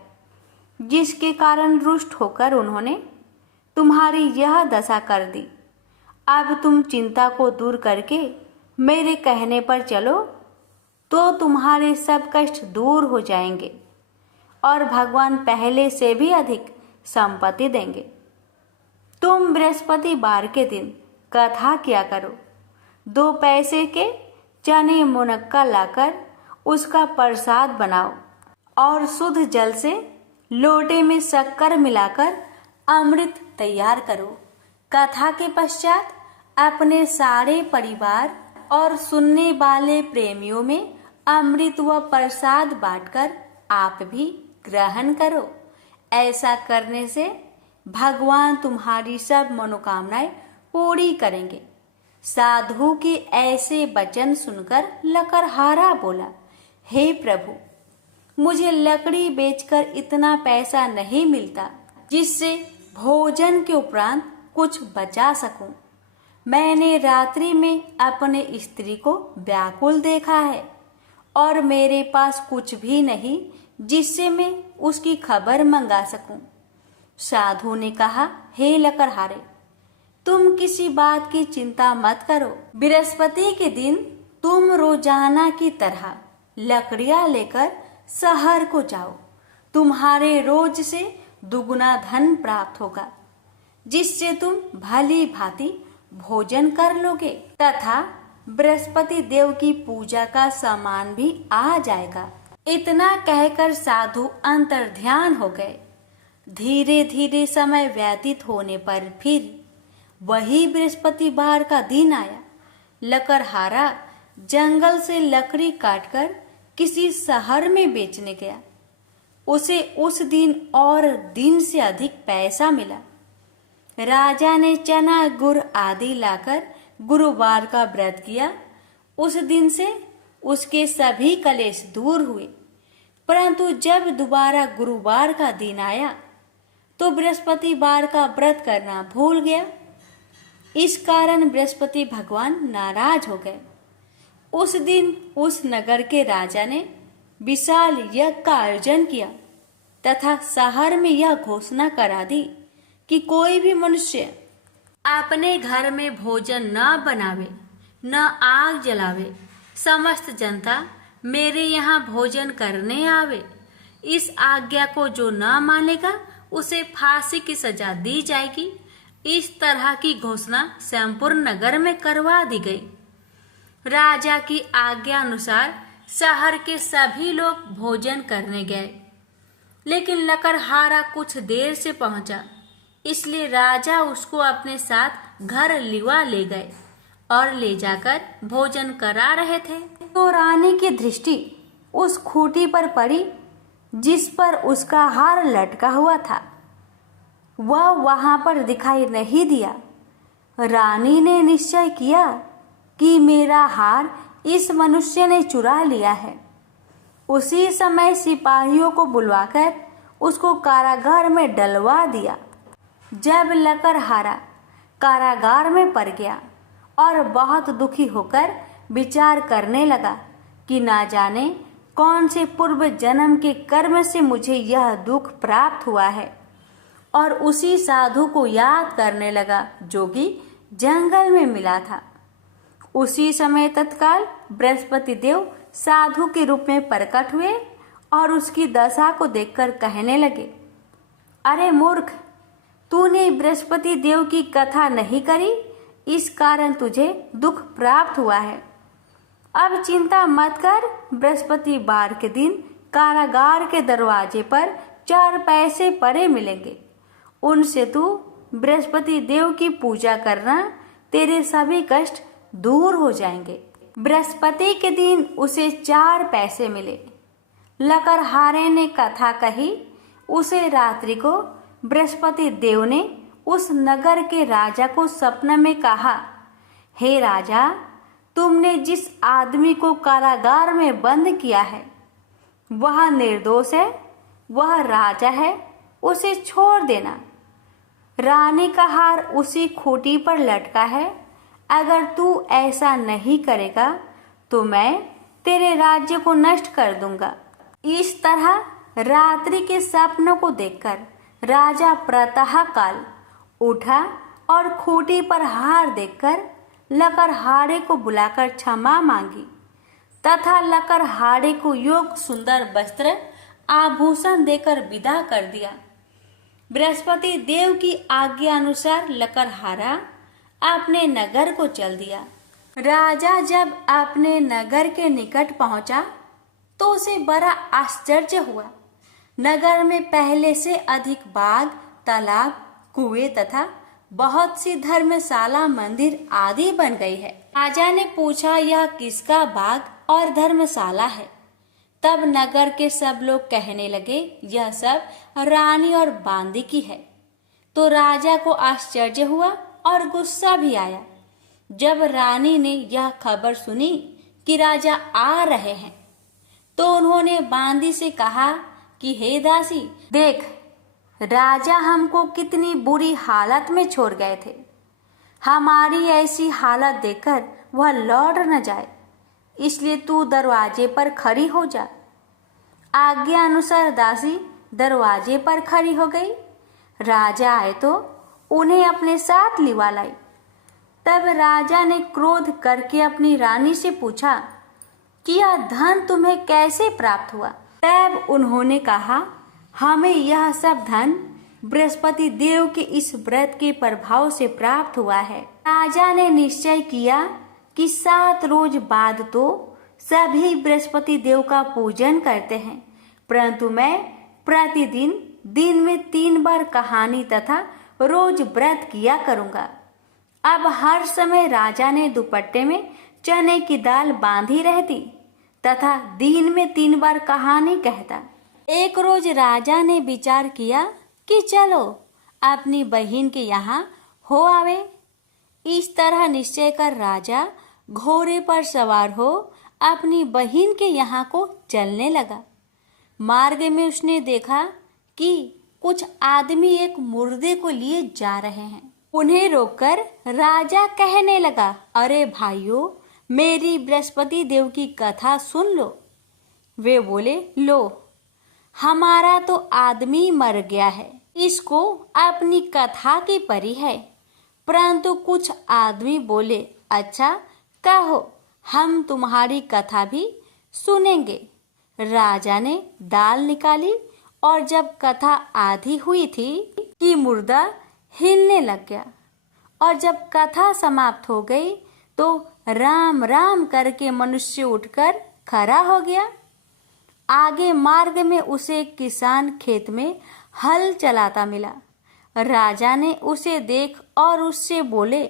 जिसके कारण रुष्ट होकर उन्होंने तुम्हारी यह दशा कर दी। अब तुम चिंता को दूर करके मेरे कहने पर चलो तो तुम्हारे सब कष्ट दूर हो जाएंगे और भगवान पहले से भी अधिक संपत्ति देंगे। तुम बृहस्पतिवार के दिन कथा किया करो। 2 पैसे के चने मुनक्का लाकर उसका प्रसाद बनाओ और शुद्ध जल से लोटे में शक्कर मिलाकर अमृत तैयार करो। कथा के पश्चात अपने सारे परिवार और सुनने वाले प्रेमियों में अमृत व प्रसाद बांटकर आप भी ग्रहण करो। ऐसा करने से भगवान तुम्हारी सब मनोकामनाएं पूरी करेंगे। साधु के ऐसे वचन सुनकर लकड़हारा बोला, हे प्रभु, मुझे लकड़ी बेचकर इतना पैसा नहीं मिलता जिससे भोजन के उपरांत कुछ बचा सकूं। मैंने रात्रि में अपने स्त्री को व्याकुल देखा है और मेरे पास कुछ भी नहीं जिससे मैं उसकी खबर मंगा सकूं। साधु ने कहा, हे लकड़हारे, तुम किसी बात की चिंता मत करो। बृहस्पति के दिन तुम रोजाना की तरह लकड़ियां लेकर शहर को जाओ। तुम्हारे रोज से दुगुना धन प्राप्त होगा, जिससे तुम भली भांति भोजन कर लोगे तथा बृहस्पति देव की पूजा का सामान भी आ जाएगा। इतना कहकर साधु अंतर्ध्यान हो गए। धीरे धीरे समय व्यतीत होने पर फिर वही बृहस्पतिवार का दिन आया। लकड़हारा जंगल से लकड़ी काटकर किसी शहर में बेचने गया। उसे उस दिन और दिन से अधिक पैसा मिला। राजा ने चना गुड़ आदि लाकर गुरुवार का व्रत किया। उस दिन से उसके सभी कलेश दूर हुए। परंतु जब दोबारा गुरुवार का दिन आया तो बृहस्पतिवार का व्रत करना भूल गया। इस कारण बृहस्पति भगवान नाराज हो गए। उस दिन उस नगर के राजा ने विशाल यज्ञ का आयोजन किया तथा शहर में यह घोषणा करा दी कि कोई भी मनुष्य अपने घर में भोजन न बनावे, न आग जलावे। समस्त जनता मेरे यहाँ भोजन करने आवे। इस आज्ञा को जो न मानेगा उसे फांसी की सजा दी जाएगी। इस तरह की घोषणा संपूर्ण नगर में करवा दी गई। राजा की आज्ञा अनुसार शहर के सभी लोग भोजन करने गए, लेकिन लकड़हारा कुछ देर से पहुंचा, इसलिए राजा उसको अपने साथ घर लिवा ले गए और ले जाकर भोजन करा रहे थे तो रानी की दृष्टि उस खूंटी पर पड़ी जिस पर उसका हार लटका हुआ था। वह वहां पर दिखाई नहीं दिया। रानी ने निश्चय किया कि मेरा हार इस मनुष्य ने चुरा लिया है। उसी समय सिपाहियों को बुलवाकर उसको कारागार में डलवा दिया। जब लकड़हारा कारागार में पड़ गया और बहुत दुखी होकर विचार करने लगा कि ना जाने कौन से पूर्व जन्म के कर्म से मुझे यह दुख प्राप्त हुआ है, और उसी साधु को याद करने लगा जो कि जंगल में मिला था। उसी समय तत्काल बृहस्पति देव साधु के रूप में प्रकट हुए और उसकी दशा को देखकर कहने लगे, अरे मूर्ख, तूने बृहस्पति देव की कथा नहीं करी, इस कारण तुझे दुख प्राप्त हुआ है। अब चिंता मत कर, बृहस्पतिवार के दिन कारागार के दरवाजे पर 4 पैसे पड़े मिलेंगे। उनसे तू बृहस्पति देव की पूजा करना, तेरे सभी कष्ट दूर हो जाएंगे। बृहस्पति के दिन उसे 4 पैसे मिले। लकड़हारे ने कथा कही। उसे रात्रि को बृहस्पति देव ने उस नगर के राजा को सपने में कहा, हे राजा, तुमने जिस आदमी को कारागार में बंद किया है वह निर्दोष है, वह राजा है, उसे छोड़ देना। रानी का हार उसी खूंटी पर लटका है। अगर तू ऐसा नहीं करेगा तो मैं तेरे राज्य को नष्ट कर दूंगा। इस तरह रात्रि के सपनों को देखकर राजा प्रातः काल उठा और खूंटी पर हार देखकर लकड़हारे को बुलाकर क्षमा मांगी तथा लकड़हारे को योग सुंदर वस्त्र आभूषण देकर विदा कर दिया। बृहस्पति देव की आज्ञा अनुसार लकड़हारा अपने नगर को चल दिया। राजा जब अपने नगर के निकट पहुंचा तो उसे बड़ा आश्चर्य हुआ। नगर में पहले से अधिक बाग, तालाब, कुएं तथा बहुत सी धर्मशाला, मंदिर आदि बन गई है। राजा ने पूछा, यह किसका बाग और धर्मशाला है? तब नगर के सब लोग कहने लगे, यह सब रानी और बांदी की है। तो राजा को आश्चर्य हुआ और गुस्सा भी आया। जब रानी ने यह खबर सुनी कि राजा आ रहे हैं तो उन्होंने बांदी से कहा कि हे दासी, देख, राजा हमको कितनी बुरी हालत में छोड़ गए थे। हमारी ऐसी हालत देखकर वह लौट न जाए, इसलिए तू दरवाजे पर खड़ी हो जा। आज्ञा अनुसार दासी दरवाजे पर खड़ी हो गई। राजा आए तो उन्हें अपने साथ लिवा लाई। तब राजा ने क्रोध करके अपनी रानी से पूछा कि यह धन तुम्हें कैसे प्राप्त हुआ? तब उन्होंने कहा, हमें यह सब धन बृहस्पति देव के इस व्रत के प्रभाव से प्राप्त हुआ है। राजा ने निश्चय किया कि 7 रोज बाद तो सभी बृहस्पति देव का पूजन करते हैं, परंतु मैं प्रतिदिन दिन में 3 बार कहानी तथा रोज व्रत किया करूंगा। अब हर समय राजा ने दुपट्टे में चने की दाल बांधी रहती तथा दिन में 3 बार कहानी कहता। एक रोज राजा ने विचार किया कि चलो अपनी बहन के यहाँ हो आवे। इस तरह निश्चय कर राजा घोड़े पर सवार हो अपनी बहन के यहाँ को चलने लगा। मार्ग में उसने देखा कि कुछ आदमी एक मुर्दे को लिए जा रहे हैं। उन्हें रोककर राजा कहने लगा, अरे भाइयों, मेरी बृहस्पति देव की कथा सुन लो। वे बोले, लो, हमारा तो आदमी मर गया है, इसको अपनी कथा की परी है। परंतु कुछ आदमी बोले, अच्छा कहो, हम तुम्हारी कथा भी सुनेंगे। राजा ने दाल निकाली और जब कथा आधी हुई थी कि मुर्दा हिलने लग गया, और जब कथा समाप्त हो गई तो राम राम करके मनुष्य उठकर खड़ा हो गया। आगे मार्ग में उसे एक किसान खेत में हल चलाता मिला। राजा ने उसे देख और उससे बोले,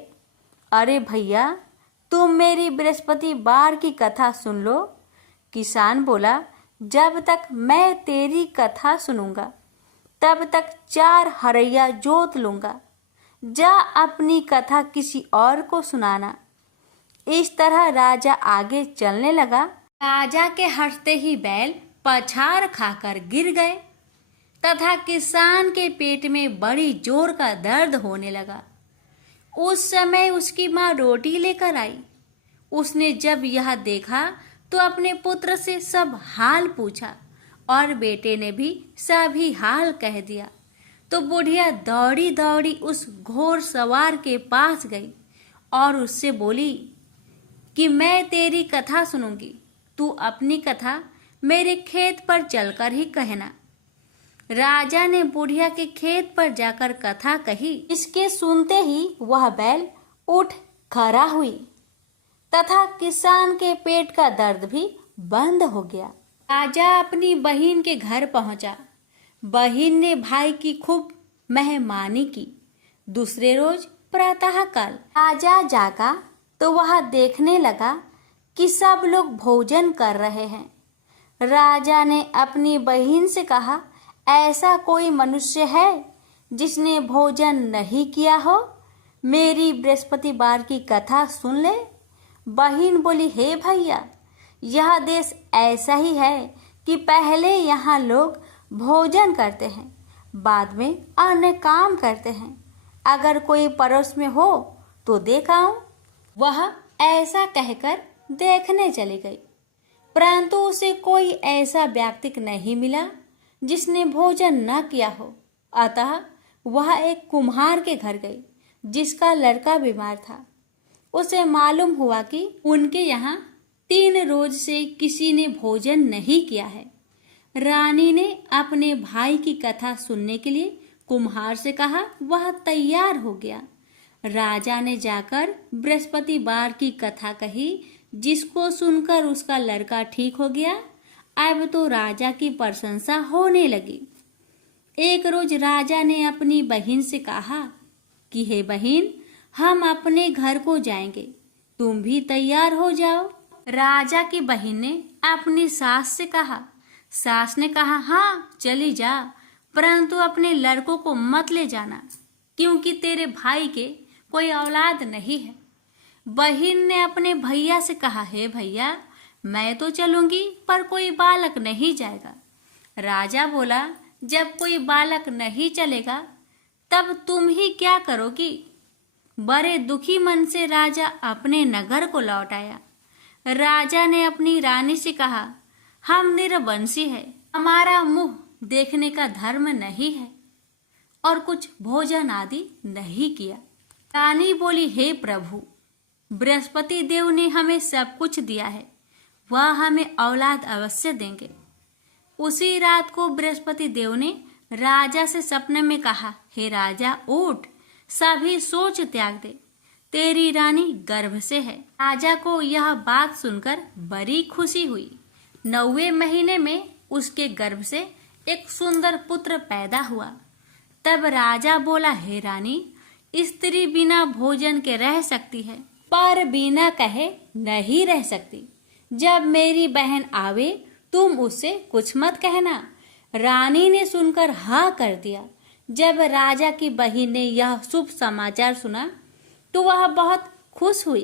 अरे भैया, तुम मेरी बृहस्पतिवार की कथा सुन लो। किसान बोला, जब तक मैं तेरी कथा सुनूंगा तब तक 4 हरैया जोत लूंगा। जा अपनी कथा किसी और को सुनाना। इस तरह राजा आगे चलने लगा। राजा के हंसते ही बैल पछाड़ खाकर गिर गए तथा किसान के पेट में बड़ी जोर का दर्द होने लगा। उस समय उसकी माँ रोटी लेकर आई। उसने जब यह देखा तो अपने पुत्र से सब हाल पूछा और बेटे ने भी सभी हाल कह दिया। तो बुढ़िया दौड़ी दौड़ी उस घोड़ सवार के पास गई और उससे बोली कि मैं तेरी कथा सुनूंगी, तू अपनी कथा मेरे खेत पर चलकर ही कहना। राजा ने बुढ़िया के खेत पर जाकर कथा कही। इसके सुनते ही वह बैल उठ खड़ा हुई तथा किसान के पेट का दर्द भी बंद हो गया। राजा अपनी बहन के घर पहुंचा। बहन ने भाई की खूब मेहमानी की। दूसरे रोज प्रातःकाल राजा जागा तो वह देखने लगा कि सब लोग भोजन कर रहे हैं। राजा ने अपनी बहन से कहा, ऐसा कोई मनुष्य है जिसने भोजन नहीं किया हो? मेरी बृहस्पतिवार की कथा सुन ले। बहन बोली, हे भैया, यह देश ऐसा ही है कि पहले यहाँ लोग भोजन करते हैं, बाद में अन्य काम करते हैं। अगर कोई पड़ोस में हो तो देख आऊं। वह ऐसा कहकर देखने चली गई, परंतु उसे कोई ऐसा व्यक्ति नहीं मिला जिसने भोजन न किया हो। अतः वह एक कुम्हार के घर गई जिसका लड़का बीमार था। उसे मालूम हुआ कि उनके यहाँ 3 रोज से किसी ने भोजन नहीं किया है। रानी ने अपने भाई की कथा सुनने के लिए कुम्हार से कहा। वह तैयार हो गया। राजा ने जाकर बृहस्पतिवार की कथा कही, जिसको सुनकर उसका लड़का ठीक हो गया। अब तो राजा की प्रशंसा होने लगी। एक रोज राजा ने अपनी बहन से कहा कि हे बहन, हम अपने घर को जाएंगे, तुम भी तैयार हो जाओ। राजा की बहन ने अपनी सास से कहा। सास ने कहा, हाँ चली जा, परंतु अपने लड़कों को मत ले जाना, क्योंकि तेरे भाई के कोई औलाद नहीं है। बहन ने अपने भैया से कहा, हे भैया, मैं तो चलूंगी पर कोई बालक नहीं जाएगा। राजा बोला, जब कोई बालक नहीं चलेगा तब तुम ही क्या करोगी? बड़े दुखी मन से राजा अपने नगर को लौट आया। राजा ने अपनी रानी से कहा, हम निरवंशी है, हमारा मुंह देखने का धर्म नहीं है और कुछ भोजन आदि नहीं किया। रानी बोली, हे प्रभु, बृहस्पति देव ने हमें सब कुछ दिया है, वह हमें औलाद अवश्य देंगे। उसी रात को बृहस्पति देव ने राजा से सपने में कहा, हे राजा, उठ, सभी सोच त्याग दे, तेरी रानी गर्भ से है। राजा को यह बात सुनकर बड़ी खुशी हुई। 9वें महीने में उसके गर्भ से एक सुंदर पुत्र पैदा हुआ। तब राजा बोला, हे रानी, स्त्री बिना भोजन के रह सकती है, पर बिना कहे नहीं रह सकती। जब मेरी बहन आवे तुम उससे कुछ मत कहना। रानी ने सुनकर हाँ कर दिया। जब राजा की बहन ने यह शुभ समाचार सुना तो वह बहुत खुश हुई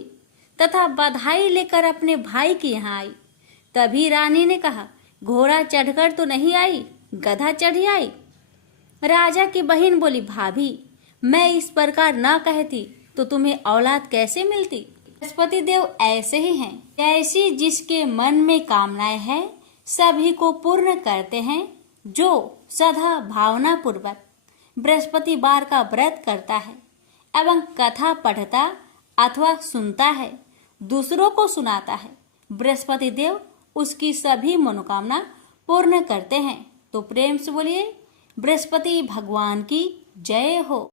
तथा बधाई लेकर अपने भाई के यहाँ आई। तभी रानी ने कहा, घोड़ा चढ़कर तो नहीं आई, गधा चढ़ी आई। राजा की बहन बोली, भाभी, मैं इस प्रकार न कहती तो तुम्हें औलाद कैसे मिलती? बृहस्पति देव ऐसे ही हैं, जैसी जिसके मन में कामनाएं हैं सभी को पूर्ण करते हैं। जो सदा भावना पूर्वक बृहस्पतिवार का व्रत करता है एवं कथा पढ़ता अथवा सुनता है, दूसरों को सुनाता है, बृहस्पति देव उसकी सभी मनोकामना पूर्ण करते हैं। तो प्रेम से बोलिए, बृहस्पति भगवान की जय हो।